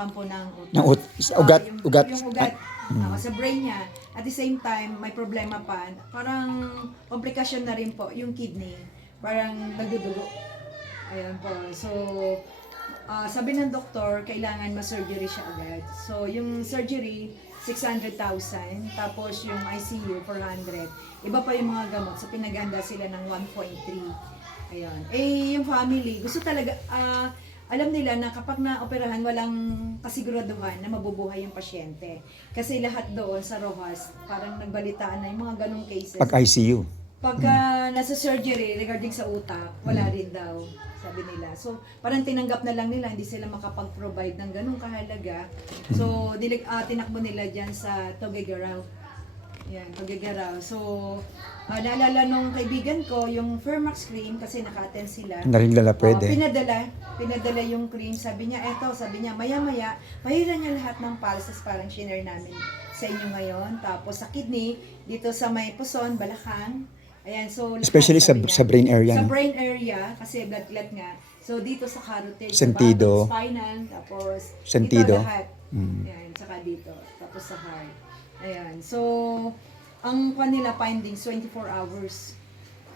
kampo ng Ng utak. ugat, Yung, ugat. yung ugat sa brain niya. At the same time, may problema pa. Parang komplikasyon na rin po yung kidney. Parang nagdudugo. Ayan po. So, sabi ng doktor, kailangan ma-surgery siya agad. So, yung surgery, 600,000. Tapos yung ICU, 400. Iba pa yung mga gamot. So, pinaganda sila ng 1.3. Ayan. Eh, yung family, gusto talaga, alam nila na kapag na-operahan, walang kasiguraduhan na mabubuhay yung pasyente. Kasi lahat doon sa Rojas, parang nagbalitaan na yung mga ganong cases. Pag ICU. Pagka nasa surgery regarding sa utak, wala rin daw, sabi nila. So, parang tinanggap na lang nila, hindi sila makapag-provide ng ganong kahalaga. So, tinakbo nila dyan sa Tuguegarao. Yan, Tuguegarao. So, naalala nung kaibigan ko, yung Fermax cream, kasi naka-attend sila. Na rin lala pwede. Pinadala yung cream. Sabi niya, maya-maya, pahiran niya lahat ng pulses, parang share namin sa inyo ngayon. Tapos sa kidney, dito sa may puson, balakang. Ayan, so lahat, Especially sa brain area. Sa No? brain area, kasi blood clot nga. So dito sa carotid, Sentido. sa spinal, tapos Sentido. dito lahat. Ayan, tsaka dito. Tapos sa heart. Ayan, so ang kanila findings, 24 hours.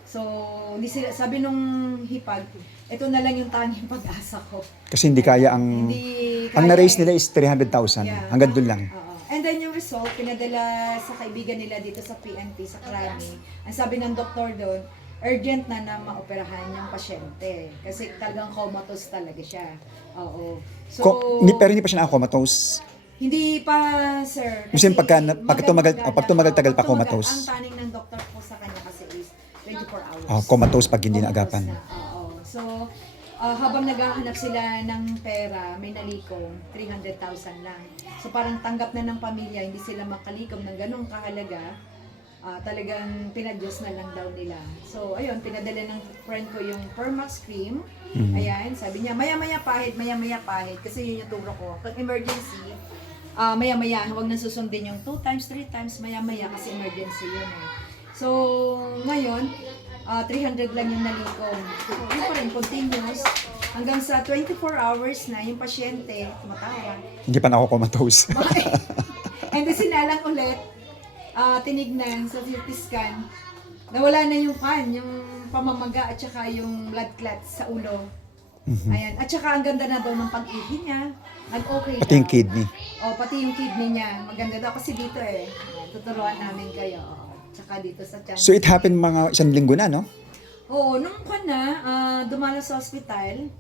So, hindi sila, sabi nung hipag, ito na lang yung tanging pag-asa ko. Kasi hindi kaya ang... Hindi Ang kaya na-raise eh. nila is 300,000. Yeah. Hanggang doon lang. Oo. And then yung result, pinadala sa kaibigan nila dito sa PNP, sa Krami. Ang sabi ng doktor doon, urgent na maoperahan yung pasyente. Kasi talagang comatose talaga siya. Oo. So, Pero hindi pa siya nakakomatose. hindi pa, sir. Kasi pag tumagal-tagal pa comatose. Ang taning ng doktor po sa kanya kasi is 24 hours. Comatose pag hindi Comatose naagapan. na, oo. So, habang naghahanap sila ng pera, may nalikom, 300,000 lang. So, parang tanggap na ng pamilya, hindi sila makalikom ng ganong kahalaga. Talagang pinadyos na lang daw nila. So, ayun, pinadala ng friend ko yung Permax cream. Ayan, sabi niya, maya-maya pahit. Kasi yun yung turo ko. Pag emergency, maya-maya, huwag nang susundin yung 2 times, 3 times, maya-maya kasi emergency yun eh. So, ngayon, 300 lang yung nalikom. So, yun pa rin, continuous. Hanggang sa 24 hours na yung pasyente, tumatawa. Hindi pa nakakomatose. And then sinalang ulit, tinignan sa CT scan, nawala na yung yung pamamaga at saka yung blood clot sa ulo. Ayan. At saka ang ganda na daw ng pag-ihi niya. Nag-okay Pati yung kidney. Pati yung kidney niya. Maganda daw kasi dito eh. Tuturuan namin kayo. Tsaka dito sa tiyan. So it happened mga 1 linggo na, no? Oo, nung dumalo sa hospital,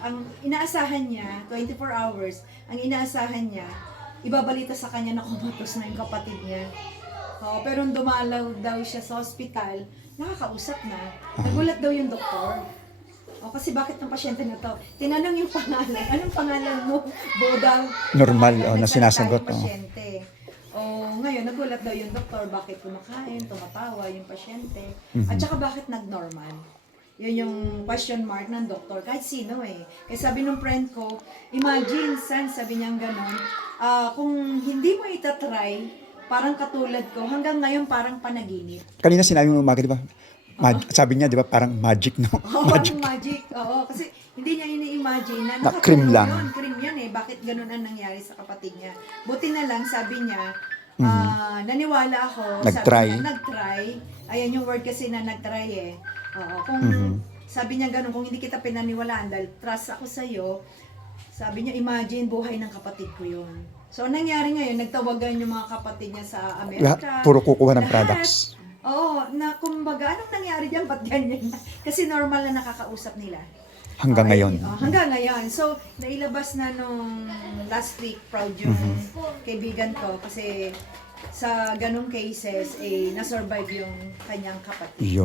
ang inaasahan niya, 24 hours, ang inaasahan niya, ibabalita sa kanya na kumatos na yung kapatid niya. Pero nung dumalaw daw siya sa hospital, nakakausap na. Nagulat daw yung doktor. Kasi bakit ng pasyente na to? Tinanong yung pangalan. Anong pangalan mo? Bodang. Normal, na sinasagot. Yung pasyente. Ngayon, nagulat daw yung doktor, bakit kumakain, tumatawa yung pasyente. At saka bakit nag-normal? Yun yung question mark ng doktor. Kahit sino eh. Kaya sabi nung friend ko, imagine, San, sabi niyang gano'n, kung hindi mo itatry, parang katulad ko, hanggang ngayon parang panaginip. Kanina sinabi mo umaga, di ba? Sabi niya, di ba, parang magic, no? Magic. Oo, kasi hindi niya ini-imagine na Na cream lang. Cream yan eh. Bakit ganun ang nangyari sa kapatid niya? Buti na lang, sabi niya, naniwala ako. Nag-try. Sabi niya, nag-try. Ayan yung word kasi na nag-try eh. Oo, kung sabi niya ganun, kung hindi kita pinaniwalaan dahil trust ako sa'yo, sabi niya, imagine, buhay ng kapatid ko yun. So, ang nangyari ngayon, nagtawagan yung mga kapatid niya sa Amerika. Puro kukuha ng products. Oo, na kumbaga, anong nangyari dyan? Ba't ganyan? Kasi normal na nakakausap nila. Hanggang ngayon. Hanggang ngayon. So, nailabas na nung last week, proud yung kaibigan ko. Kasi sa ganong cases, nasurvive yung kanyang kapatid. Yun.